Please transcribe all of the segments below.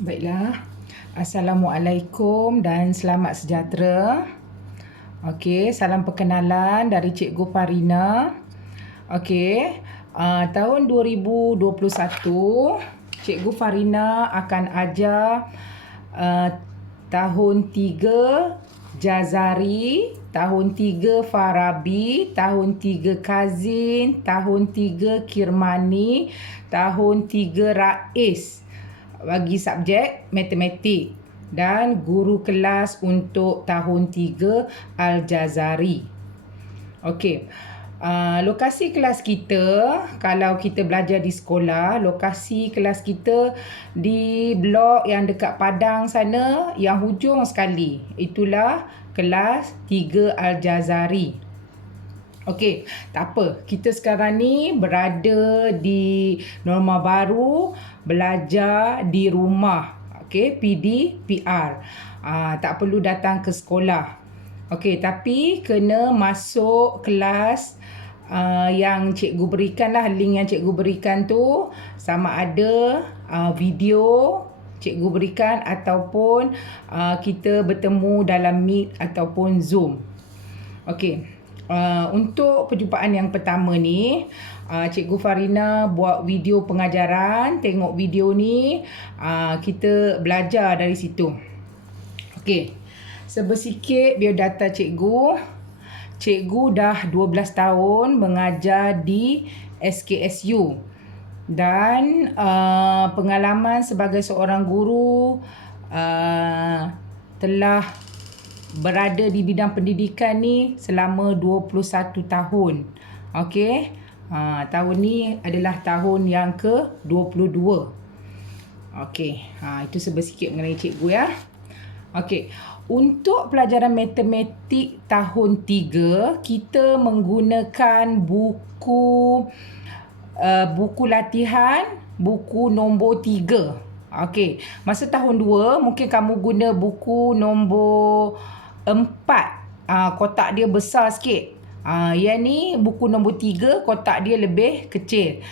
Baiklah. Assalamualaikum dan selamat sejahtera. Okey, salam perkenalan dari Cikgu Farina. Okey, tahun 2021, Cikgu Farina akan ajar tahun 3 Jazari, tahun 3 Farabi, tahun 3 Kazin, tahun 3 Kirmani, tahun 3 Rais bagi subjek matematik, dan guru kelas untuk tahun 3 Al-Jazari. Okey. Lokasi kelas kita, kalau kita belajar di sekolah, lokasi kelas kita di blok yang dekat Padang sana, yang hujung sekali. Itulah kelas 3 Al-Jazari. Okey, tak apa. Kita sekarang ni berada di norma baru, belajar di rumah. Okey, PDPR. Tak perlu datang ke sekolah. Okey, tapi kena masuk kelas yang cikgu berikan lah, link yang cikgu berikan tu, sama ada video cikgu berikan ataupun kita bertemu dalam Meet ataupun Zoom. Okey, untuk perjumpaan yang pertama ni, Cikgu Farina buat video pengajaran. Tengok video ni, kita belajar dari situ. Okey, sebersikit biodata cikgu. Cikgu dah 12 tahun mengajar di SKSU. Dan pengalaman sebagai seorang guru telah berada di bidang pendidikan ni selama 21 tahun. Okey. Tahun ni adalah tahun yang ke-22. Okey. Itu sebersikit mengenai cikgu ya. Okey. Untuk pelajaran matematik tahun 3, kita menggunakan buku latihan, buku nombor 3. Okey, masa tahun 2 mungkin kamu guna buku nombor 4. Kotak dia besar sikit. Yang ni buku nombor 3, kotak dia lebih kecil.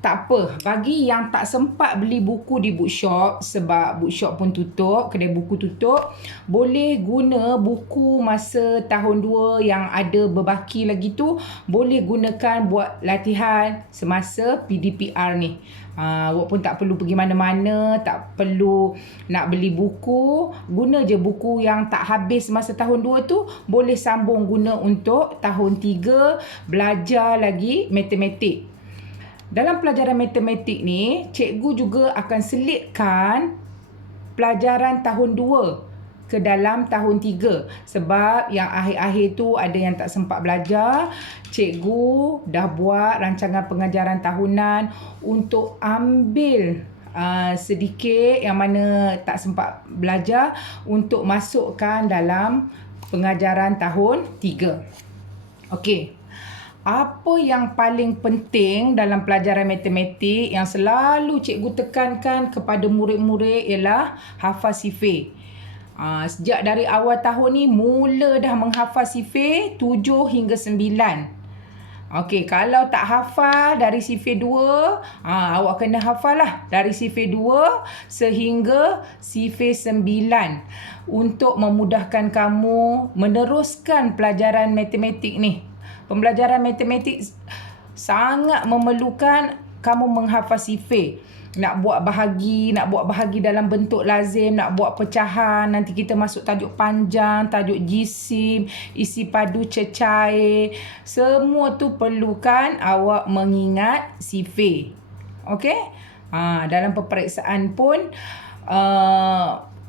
Tak apa, bagi yang tak sempat beli buku di bookshop sebab bookshop pun tutup, kedai buku tutup, boleh guna buku masa tahun 2 yang ada berbaki lagi tu, boleh gunakan buat latihan semasa PDPR ni. Walaupun tak perlu pergi mana-mana, tak perlu nak beli buku, guna je buku yang tak habis masa tahun 2 tu, boleh sambung guna untuk tahun 3 belajar lagi matematik. Dalam pelajaran matematik ni, cikgu juga akan selitkan pelajaran tahun 2 ke dalam tahun 3. Sebab yang akhir-akhir tu ada yang tak sempat belajar, cikgu dah buat rancangan pengajaran tahunan untuk ambil sedikit yang mana tak sempat belajar untuk masukkan dalam pengajaran tahun 3. Okey. Apa yang paling penting dalam pelajaran matematik yang selalu cikgu tekankan kepada murid-murid ialah hafal sifir. Sejak dari awal tahun ni mula dah menghafal sifir 7 hingga 9. Okey, kalau tak hafal dari sifir 2, awak kena hafal lah dari sifir 2 sehingga sifir 9 untuk memudahkan kamu meneruskan pelajaran matematik ni. Pembelajaran matematik sangat memerlukan kamu menghafal sifir. Nak buat bahagi dalam bentuk lazim, nak buat pecahan, nanti kita masuk tajuk panjang, tajuk jisim, isi padu cecair. Semua tu perlukan awak mengingat sifir. Okey? Dalam peperiksaan pun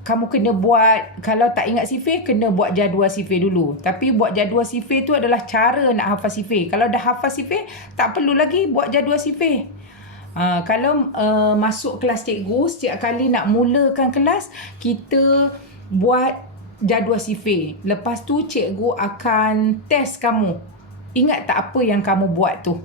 kamu kena buat, kalau tak ingat sifir, kena buat jadual sifir dulu. Tapi buat jadual sifir tu adalah cara nak hafal sifir. Kalau dah hafal sifir, tak perlu lagi buat jadual sifir. Kalau masuk kelas cikgu, setiap kali nak mulakan kelas, kita buat jadual sifir. Lepas tu cikgu akan test kamu. Ingat tak apa yang kamu buat tu?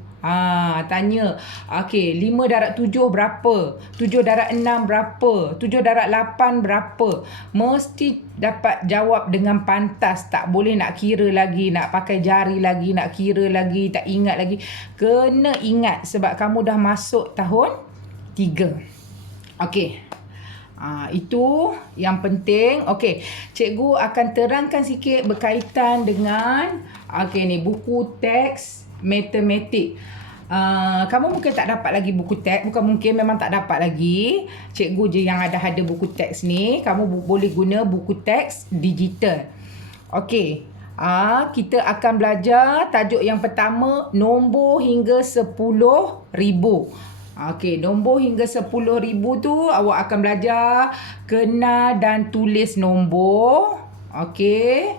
Tanya, okey, 5 darab 7 berapa? 7 darab 6 berapa? 7 darab 8 berapa? Mesti dapat jawab dengan pantas. Tak boleh nak kira lagi, nak pakai jari lagi, nak kira lagi, tak ingat lagi. Kena ingat sebab kamu dah masuk tahun 3. Okey. Itu yang penting. Okey, cikgu akan terangkan sikit berkaitan dengan ni buku teks matematik. Kamu mungkin tak dapat lagi buku teks, bukan mungkin, memang tak dapat lagi. Cikgu je yang ada buku teks ni. Kamu boleh guna buku teks digital. Okey. Kita akan belajar tajuk yang pertama, nombor hingga 10,000. Okey, nombor hingga 10,000 tu awak akan belajar kenal dan tulis nombor. Okey.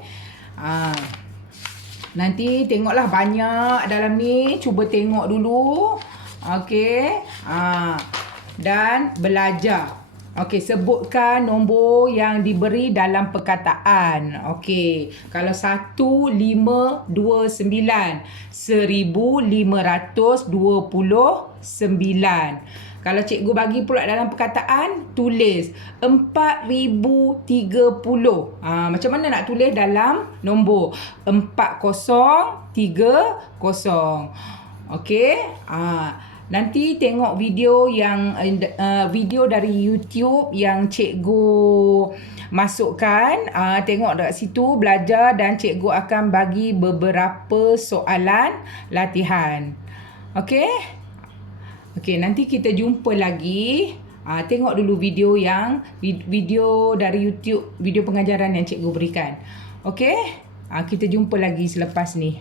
Nanti tengoklah banyak dalam ni, cuba tengok dulu. Okey. Dan belajar. Okey, sebutkan nombor yang diberi dalam perkataan. Okey, kalau 1529, 1529. Kalau cikgu bagi pula dalam perkataan, tulis 4030. Macam mana nak tulis dalam nombor? 4030. Okey. Nanti tengok video video dari YouTube yang cikgu masukkan. Tengok dekat situ, belajar, dan cikgu akan bagi beberapa soalan latihan. Okey? Okey, nanti kita jumpa lagi. Tengok dulu video dari YouTube, video pengajaran yang cikgu berikan. Okey? Kita jumpa lagi selepas ni.